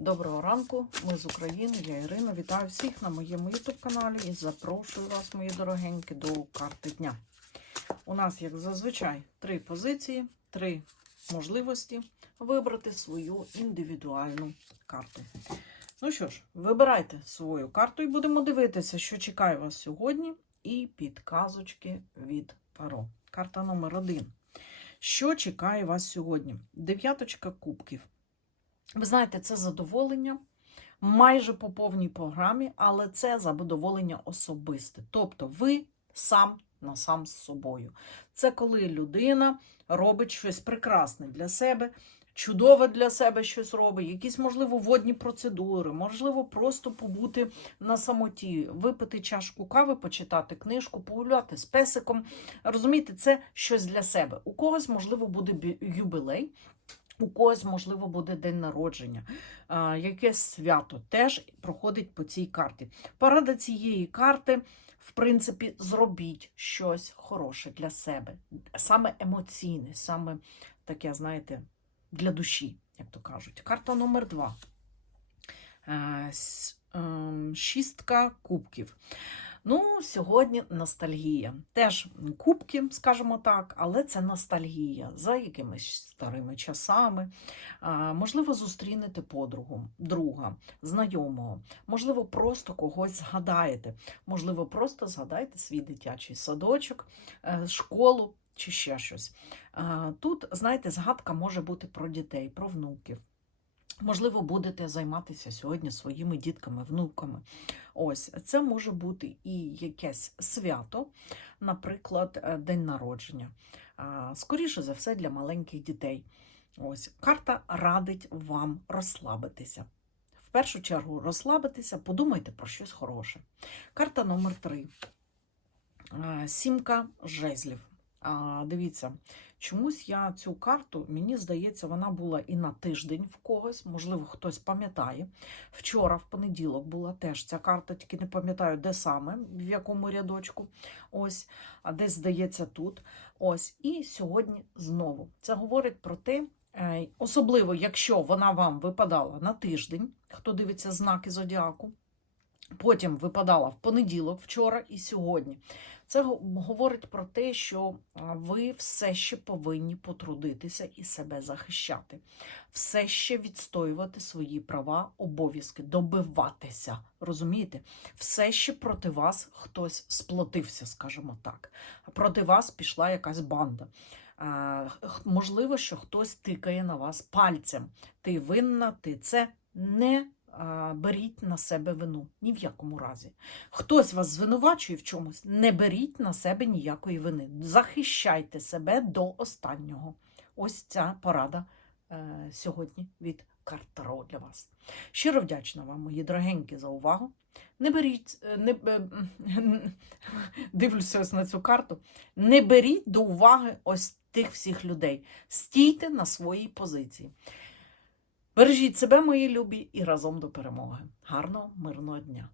Доброго ранку, ми з України, я Ірина. Вітаю всіх на моєму YouTube каналі і запрошую вас, мої дорогенькі, до карти дня. У нас, як зазвичай, три позиції, три можливості вибрати свою індивідуальну карту. Ну що ж, вибирайте свою карту і будемо дивитися, що чекає вас сьогодні, і підказочки від Таро. Карта номер один. Що чекає вас сьогодні? Дев'яточка кубків. Ви знаєте, це задоволення майже по повній програмі, але це задоволення особисте. Тобто ви сам на сам з собою. Це коли людина робить щось прекрасне для себе, чудове для себе щось робить, якісь, можливо, водні процедури, можливо, просто побути на самоті, випити чашку кави, почитати книжку, погуляти з песиком. Розумієте, це щось для себе. У когось, можливо, буде бі- юбілей. У когось, можливо, буде день народження, якесь свято теж проходить по цій карті. Порада цієї карти, в принципі, зробіть щось хороше для себе, саме емоційне, саме таке, знаєте, для душі, як то кажуть. Карта номер два. Е, ем, Шістка кубків. Ну, сьогодні ностальгія. Теж кубки, скажімо так, але це ностальгія за якимись старими часами. Можливо, зустрінете подругу, друга, знайомого. Можливо, просто когось згадаєте. Можливо, просто згадаєте свій дитячий садочок, е, школу чи ще щось. Тут, знаєте, згадка може бути про дітей, про внуків. Можливо, будете займатися сьогодні своїми дітками, внуками. Ось це може бути і якесь свято, наприклад, е, день народження. Скоріше за все для маленьких дітей. Ось карта радить вам розслабитися. В першу чергу розслабитися, подумайте про щось хороше. Карта номер три. Е, Сімка жезлів. А, Дивіться, чомусь я цю карту, мені здається, вона була і на тиждень в когось, можливо, хтось пам'ятає. Вчора, в понеділок, була теж ця карта, тільки не пам'ятаю, де саме, в якому рядочку. Ось, а десь здається тут. Ось, і сьогодні знову. Це говорить про те, е, особливо, якщо вона вам випадала на тиждень, хто дивиться знаки зодіаку. Потім випадала в понеділок, вчора і сьогодні. Це говорить про те, що ви все ще повинні потрудитися і себе захищати, все ще відстоювати свої права, обов'язки, добиватися. Розумієте? Все ще проти вас хтось сплотився, скажімо так. Проти вас пішла якась банда. Можливо, що хтось тикає на вас пальцем. Ти винна, ти це не беріть на себе вину ні в якому разі. Хтось вас звинувачує в чомусь, не беріть на себе ніякої вини. Захищайте себе до останнього. Ось ця порада е, сьогодні від карт Таро для вас. Щиро вдячна вам, мої дорогенькі, за увагу. Не беріть, е, не, е, дивлюся ось на цю карту. Не беріть до уваги ось тих всіх людей. Стійте на своїй позиції. Бережіть себе, мої любі, і разом до перемоги. Гарного, мирного дня!